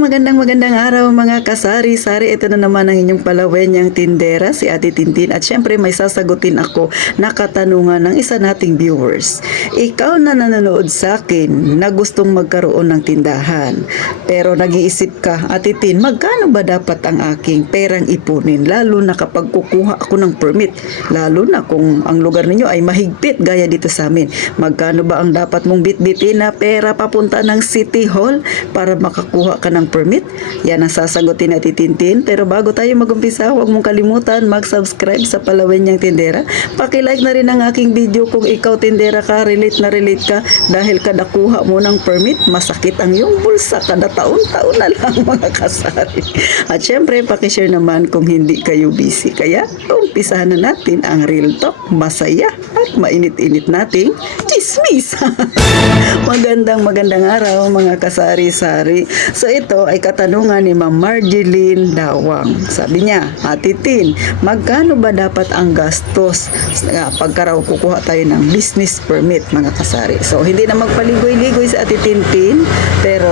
magandang araw mga kasari-sari. Ito na naman ang inyong palawenyang tindera, si Ate Tintin. At syempre may sasagutin ako na katanungan ng isa nating viewers. Ikaw na nanonood sa akin na gustong magkaroon ng tindahan. Pero nag-iisip ka, Ate Tin, magkano ba dapat ang aking perang ipunin? Lalo na kapag kukuha ako ng permit. Lalo na kung ang lugar ninyo ay mahigpit gaya dito sa amin. Magkano ba ang dapat mong bitbitin na pera papunta ng City Hall para makakuha ka ng permit? Yan ang sasagutin natin Tintin. Pero bago tayo mag-umpisa, huwag mong kalimutan mag-subscribe sa Palawenyang Tindera. Paki-like na rin ang aking video kung ikaw tindera ka, relate ka dahil kada kuha mo ng permit, masakit ang iyong bulsa kada taon-taon na lang mga kasari. At syempre, paki-share naman kung hindi kayo busy. Kaya, umpisahan na natin ang real talk, masaya at mainit-init nating chismis. Magandang araw mga kasari-sari. So ito ay katanungan ni Ma'am Marjeline Dawang. Sabi niya, Ate Tin, magkano ba dapat ang gastos pagka raw kukuha tayo ng business permit mga kasari? So hindi na magpaligoy-ligoy sa Ate Tintin, pero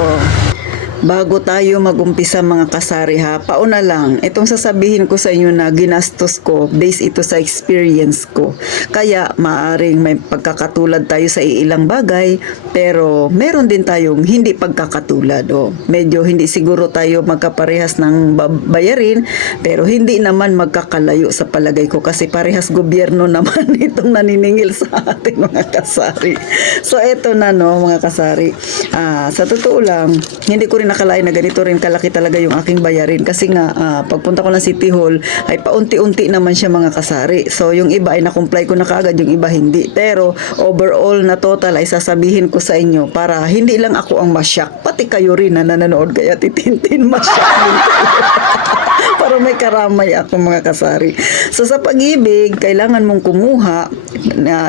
bago tayo mag-umpisa mga kasari ha, pauna lang, itong sasabihin ko sa inyo na ginastos ko, based ito sa experience ko. Kaya maaring may pagkakatulad tayo sa ilang bagay, pero meron din tayong hindi pagkakatulad. Medyo hindi siguro tayo magkaparehas ng bayarin, pero hindi naman magkakalayo sa palagay ko kasi parehas gobyerno naman itong naniningil sa ating mga kasari. So eto na mga kasari, sa totoo lang, hindi ko rin nakalain na ganito rin kalaki talaga yung aking bayarin kasi nga pagpunta ko ng City Hall ay paunti-unti naman siya mga kasari. So yung iba ay na-comply ko na kaagad, yung iba hindi. Pero overall na total ay sasabihin ko sa inyo para hindi lang ako ang masyak, pati kayo rin na nanonood kaya titintin masyak din para may karamay ako mga kasari. So sa pag-ibig, kailangan mong kumuha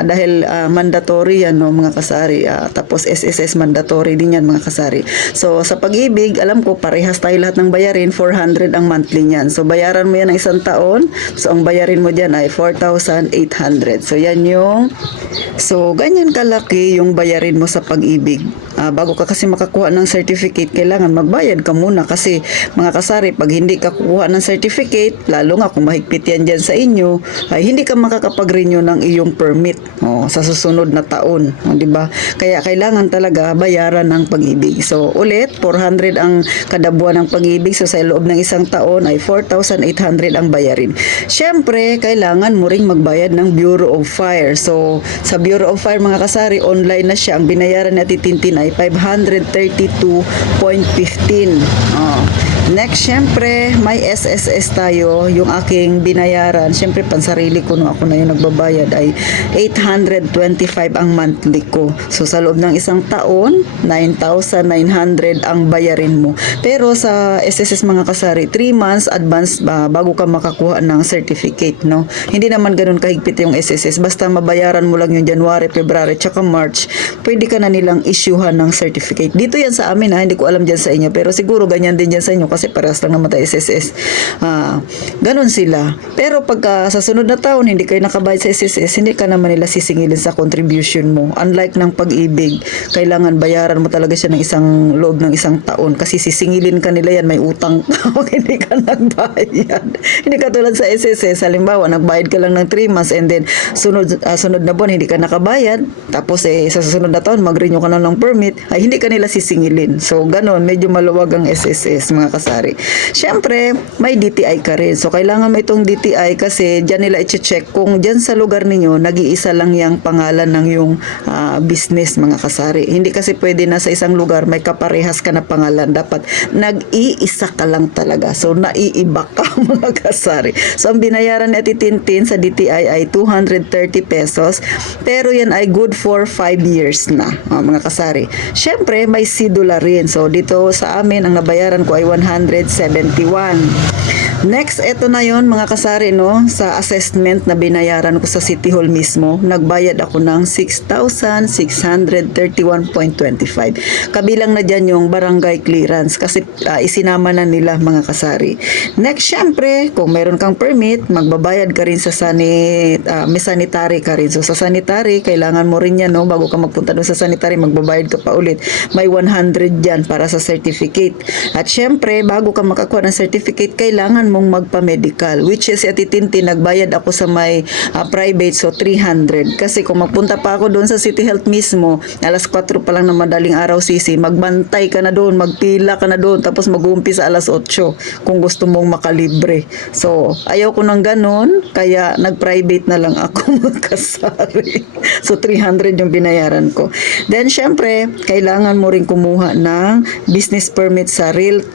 dahil mandatory yan mga kasari. Tapos SSS mandatory din yan mga kasari. So sa pag-ibig, alam ko parehas tayo lahat ng bayarin, 400 ang monthly niyan. So bayaran mo yan ng isang taon. So ang bayarin mo dyan ay 4,800. So yan yung ganyan kalaki yung bayarin mo sa pag-ibig. Bago ka kasi makakuha ng certificate, kailangan magbayad ka muna kasi mga kasari, pag hindi ka kukuha ng certificate, lalo nga kung mahigpit yan dyan sa inyo, ay hindi ka makakapag-renew ng iyong permit sa susunod na taon. Diba? Kaya kailangan talaga bayaran ng pag-ibig. So ulit, 400 ang kada buwan ng pag-ibig. So sa loob ng isang taon ay 4,800 ang bayarin. Syempre, kailangan mo ring magbayad ng Bureau of Fire. So sa Bureau of Fire mga kasari, online na siya. Ang binayaran na titintin ay 532.15. Next, syempre, may SSS tayo. Yung aking binayaran, syempre, pansarili ko nung ako na yung nagbabayad ay 825 ang monthly ko. So, sa loob ng isang taon, 9,900 ang bayarin mo. Pero sa SSS mga kasari, 3 months advance bago ka makakuha ng certificate, no? Hindi naman ganun kahigpit yung SSS. Basta mabayaran mo lang yung January, February, tsaka March, pwede ka na nilang issuehan ng certificate. Dito yan sa amin hindi ko alam dyan sa inyo, pero siguro ganyan din dyan sa inyo kasi parehas lang naman tayo SSS. Ganun sila. Pero pagka sa sunod na taon, hindi kayo nakabayad sa SSS, hindi ka naman nila sisingilin sa contribution mo. Unlike ng pag-ibig, kailangan bayaran mo talaga siya ng isang loob ng isang taon kasi sisingilin ka nila yan, may utang hindi ka nagbayad. Hindi ka tulad sa SSS, halimbawa, nagbayad ka lang ng 3 months and then sunod na buwan, hindi ka nakabayad. Tapos sa susunod na taon, mag-renew ka na ng permit, ay hindi ka nila sisingilin. So, ganun, medyo maluwag ang SSS, mga kasari. Siyempre, may DTI ka rin. So, kailangan mo itong DTI kasi dyan nila i-check kung dyan sa lugar ninyo, nag-iisa lang yung pangalan ng yung business, mga kasari. Hindi kasi pwede na sa isang lugar, may kaparehas ka na pangalan. Dapat nag-iisa ka lang talaga. So, naiiba ka, mga kasari. So, ang binayaran ni Ate Tintin sa DTI ay 230 pesos. Pero yan ay good for 5 years na, mga kasari. Siyempre, may sidula rin. So, dito sa amin, ang nabayaran ko ay 100 Next, eto na yon mga kasari, no, sa assessment na binayaran ko sa City Hall mismo, nagbayad ako ng 6,631.25. Kabilang na dyan yung barangay clearance kasi isinama na nila mga kasari. Next, syempre, kung meron kang permit, magbabayad ka rin sa may sanitary ka rin. So sa sanitary, kailangan mo rin yan, no, bago ka magpunta doon sa sanitary, magbabayad ka pa ulit. May 100 dyan para sa certificate. At syempre, bago ka makakuha ng certificate, kailangan mong magpa-medical, which is Ate Tintin, nagbayad ako sa may private, so 300. Kasi kung magpunta pa ako doon sa City Health mismo, alas 4 pa lang na madaling araw, sisi, magbantay ka na doon, magpila ka na doon, tapos mag-uumpisa alas 8 kung gusto mong makalibre. So, ayaw ko ng ganon, kaya nag-private na lang ako magkasari. So, 300 yung binayaran ko. Then, syempre, kailangan mo rin kumuha ng business permit sa real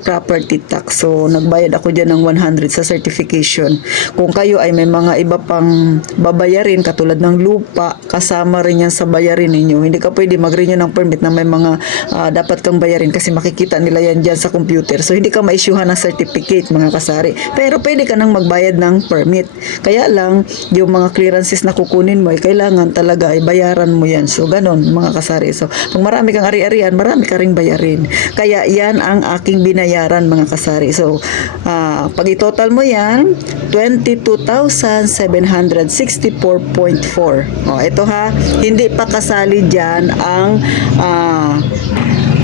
property tax. So, nagbayad ako dyan ng 100 sa certification. Kung kayo ay may mga iba pang babayarin, katulad ng lupa, kasama rin yan sa bayarin ninyo. Hindi ka pwede mag-renew ng permit na may mga dapat kang bayarin kasi makikita nila yan dyan sa computer. So, hindi ka ma-issuehan ng certificate, mga kasari. Pero pwede ka nang magbayad ng permit. Kaya lang, yung mga clearances na kukunin mo, ay kailangan talaga ay bayaran mo yan. So, ganon, mga kasari. So, kung marami kang ari-arian, marami ka ring bayarin. Kaya, yan ang aking binayaran, mga kasari. So, pag i-total mo yan, 22,764.4. Ito ha, hindi pa kasali dyan ang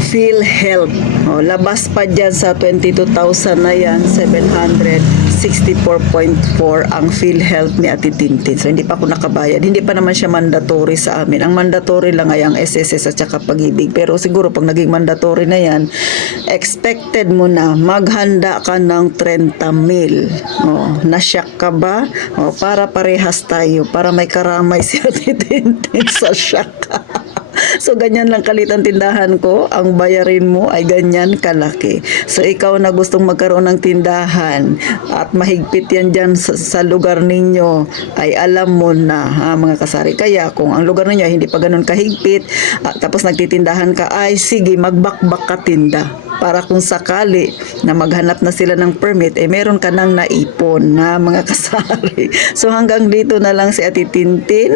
PhilHealth. Labas pa dyan sa 22,000 na yan, 764.4 ang PhilHealth ni Ate Tintin. So, hindi pa ako nakabayad. Hindi pa naman siya mandatory sa amin. Ang mandatory lang ay ang SSS at saka Pag-ibig. Pero siguro pag naging mandatory na yan, expected mo na maghanda ka ng 30,000. Nasyak ka ba? Para parehas tayo. Para may karamay si Ate Tintin sa syak. So, ganyan lang kalit ang tindahan ko. Ang bayarin mo ay ganyan kalaki. So, ikaw na gustong magkaroon ng tindahan at mahigpit yan dyan sa lugar ninyo, ay alam mo na, mga kasari. Kaya, kung ang lugar ninyo ay hindi pa ganun kahigpit, tapos nagtitindahan ka, ay sige, magbakbak ka tinda. Para kung sakali na maghanap na sila ng permit, meron ka nang naipon na mga kasari. So, hanggang dito na lang si Ate Tintin.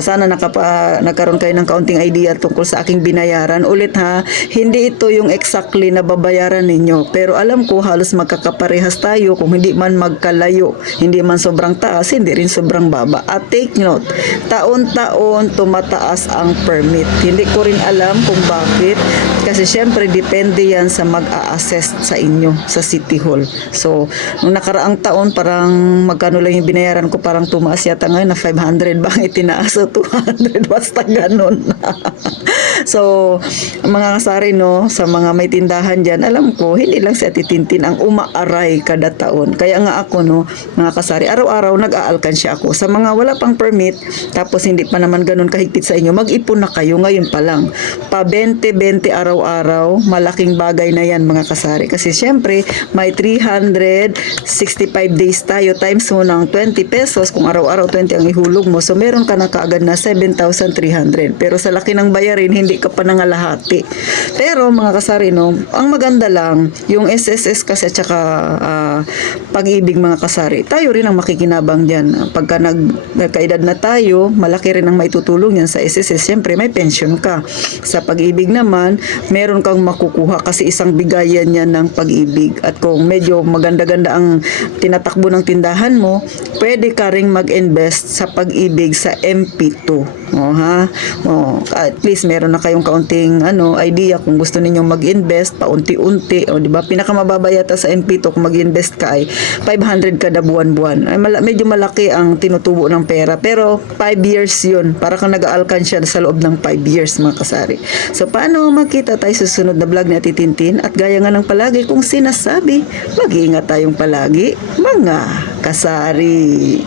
Sana nagkaroon kayo ng kaunting idea tungkol sa aking binayaran. Ulit ha, hindi ito yung exactly na babayaran ninyo. Pero alam ko halos magkakaparehas tayo kung hindi man magkalayo. Hindi man sobrang taas, hindi rin sobrang baba. At take note, taon-taon tumataas ang permit. Hindi ko rin alam kung bakit. Kasi syempre depende yan sa mag-a-assess sa inyo sa City Hall. So, nung nakaraang taon, parang magkano lang yung binayaran ko, parang tumaas yata ngayon na 500 bang itinaas o 200, basta ganun. So, mga kasari, no, sa mga may tindahan dyan, alam ko, hindi lang si Ate Tintin ang umaaray kada taon. Kaya nga ako, no, mga kasari, araw-araw nag-aalkansya ako. Sa mga wala pang permit, tapos hindi pa naman ganun kahigpit sa inyo, mag-ipon na kayo ngayon pa lang. Pa 20-20 araw-araw, malaking bagay na yan, mga kasari. Kasi syempre, may 365 days tayo, times mo ng 20 pesos, kung araw-araw 20 ang ihulog mo, so meron ka na kaagad na 7,300. Pero sa laki ng bayarin, hindi ka pa nangalahati. Pero mga kasari, no, ang maganda lang, yung SSS kasi at saka Pag-ibig, mga kasari, tayo rin ang makikinabang dyan. Pagka nagkaedad na tayo, malaki rin ang maitutulong yan sa SSS. Siyempre, may pension ka. Sa Pag-ibig naman, meron kang makukuha kasi isang bigayan yan ng Pag-ibig. At kung medyo maganda-ganda ang tinatakbo ng tindahan mo, pwede ka ring mag-invest sa Pag-ibig sa MP2. At least meron na kayong kaunting idea kung gusto ninyong mag-invest paunti-unti, di ba? Pinakamababa yata sa MP2 kung mag-invest ka ay 500 kada buwan-buwan. Ay medyo malaki ang tinutubo ng pera, pero 5 years 'yun. Para kang nag-aalkansya sa loob ng 5 years, mga kasari. So paano makita tayo sa susunod na vlog ni Ate Tintin? At gaya nga ng palagi kung sinasabi, mag-iingat tayong palagi, mga kasari.